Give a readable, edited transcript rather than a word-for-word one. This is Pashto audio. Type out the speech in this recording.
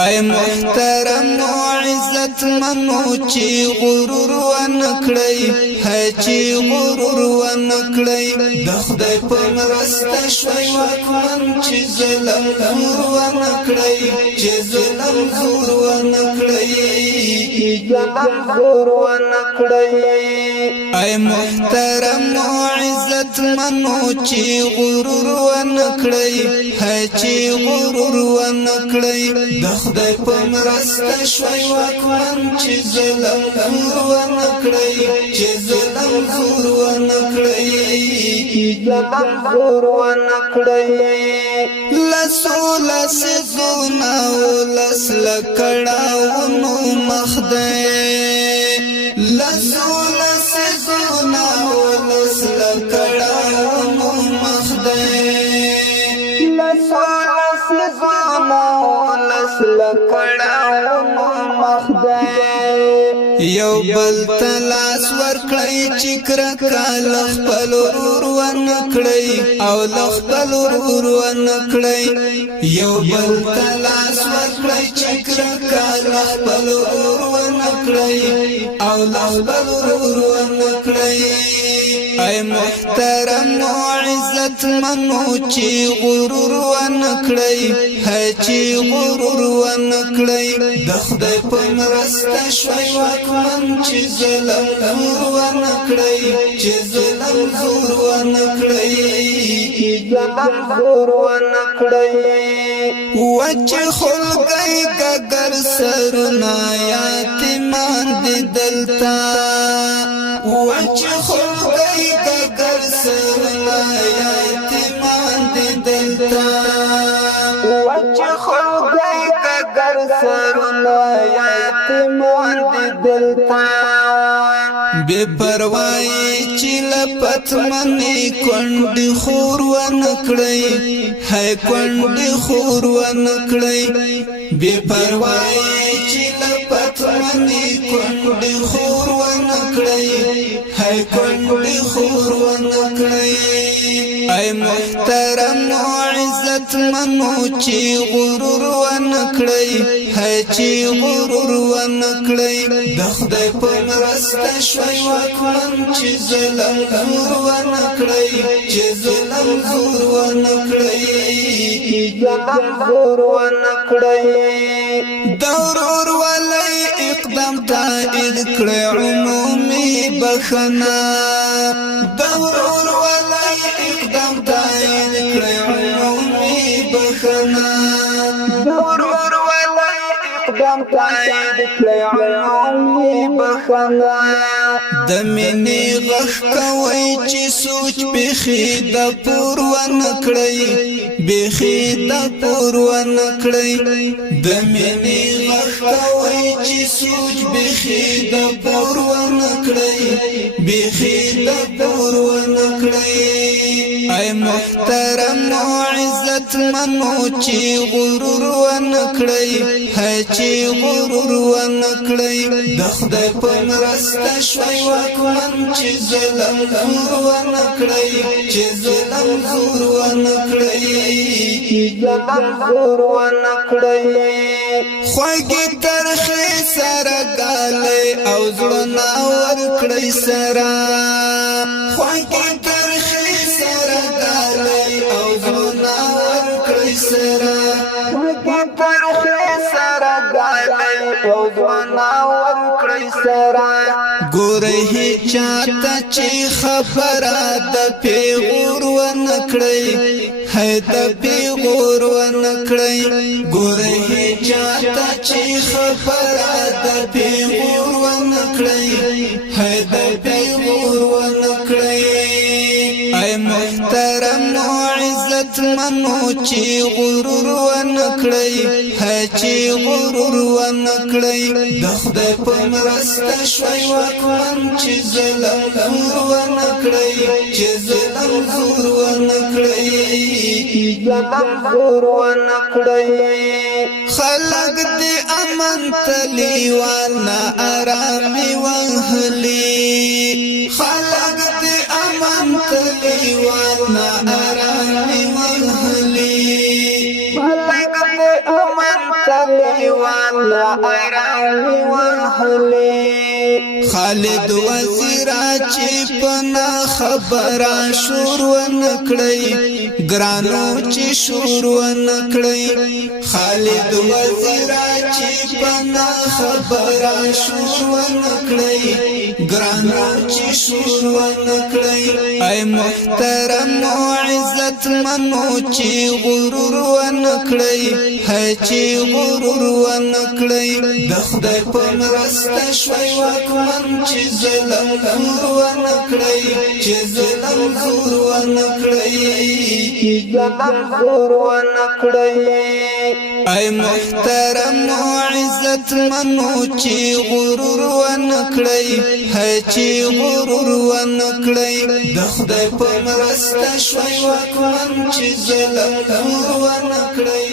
اے محترم و عزت منو چی غرور ونکڑی ہے چی غرور ونکڑی دخدای پا مرست شوی وکمن چی ظلم زور ونکڑی چی ظلم زور ونکڑی ظلم زور ونکڑی اے محترم و عزت منو چی غرور ونکڑی ہے چی غرور ونکڑی دخدای پا مرست شوی وکمن چی ظلم زور ونکڑی چی ظلم زور ونکڑی ظلم زور ونکڑی لسو لس زوناو لس لکڑاونو مخدای لسو لس زوناو لس لکڑاونو مخدای لسو لس زوناو لس لکڑاونو مخدای یو بل تلاس ورکړی چکر کالخ پلور ونکړی او لخ پلور ونکړی یو بل تلاس ورکړی چکر کالخ پلور ونکړی او لخ پلور ونکړی اے محترم و عزت منو چی غرور ونکڑی ہے چی غرور ونکڑی دخدای پا مرست شوی وکمن چی ظلم زور ونکڑی چی ظلم زور ونکڑی ظلم زور ونکڑی وچ خلقی گگر سرنا یاتیمان دی دلتا وچ خلقی گگر سرنا یاتیمان دی دلتا وچ خلقی گگر سرنا یاتیمان دی دلتا بے پروائی چی لپت منی کنڈی خور ونکڑی ہے کنڈی خور ونکڑی بے پروائی چی لپت منی کنڈی خور ونکڑی ہے کنڈی خور ونکڑی اے محترم و عزت منو چی غرور ونکڑی ہے چی غرور ونکڑی دخدای پا مرست شوی وکمن چی ظلم زور ونکڑی چی ظلم زور ونکڑی ظلم زور ونکڑی دورور ولی اقدام تائید کڑی عمومی بخنا دورور ولی اقدام تائید کڑی عمومی بخنا دورور ولی اقدام تائید کڑی عمومی بخنا دمینی غخ کوئی چی سوچ بیخی دا پور ونکڑی بیخی دا پور ونکڑی دمینی غخ کوئی چی سوچ بیخی دا پور ونکڑی بیخی دا پور ونکڑی اے محترم و عزت منو چی غرور ونکڑی ہے چی غرور ونکڑی دخدای پا مرست شوی وکمن چی ظلم زور ونکڑی چی ظلم زور ونکڑی ظلم زور ونکڑی خوگی ترخی سرگالی او زلنا ورکڑی سرا خوگی ترخی سرگالی او زلنا ورکڑی سرا خوگی ترخی سرگالی او زلنا ورکڑی سرا گوری چاہتا چی خبرہ دا پیغور ونکڑی ہے دا پیغور ونکڑی گوری چاہتا چی خبرہ دا پیغور ونکڑی ہے دا پیغور ونکڑی اے محترم و عزت منو چی غرور ونکڑی ہے چی غرور ونکڑی دخدای پا مرست شوی وکمن چی ظلم زور ونکڑی چی ظلم زور ونکڑی ظلم زور ونکڑی خلق دی امن تلیوانا آرامی وحلی خلق دی امن تلیوانا آرامی وحلی خلق دی امن تلیوانا ایوان لا ایران وهلی خالد وزیر چې پنا خبره شور ونکړی ګرانو چې شور ونکړی خالد وزیر چې پنا خبره شور ونکړی ګرانو چې شور ونکړی اے محترم او عزت منو چې غرور ونکړی هي چې غرور ونکړی د خدای په مرسته شوي واکمن چې ظلم زور ونکړی چې ظلم زور ونکړی اے محترم او عزت منو چې غرور ونکړی هي چې غرور ونکړی د خدای په مرسته شوي واکمن چې ظلم زور ونکړی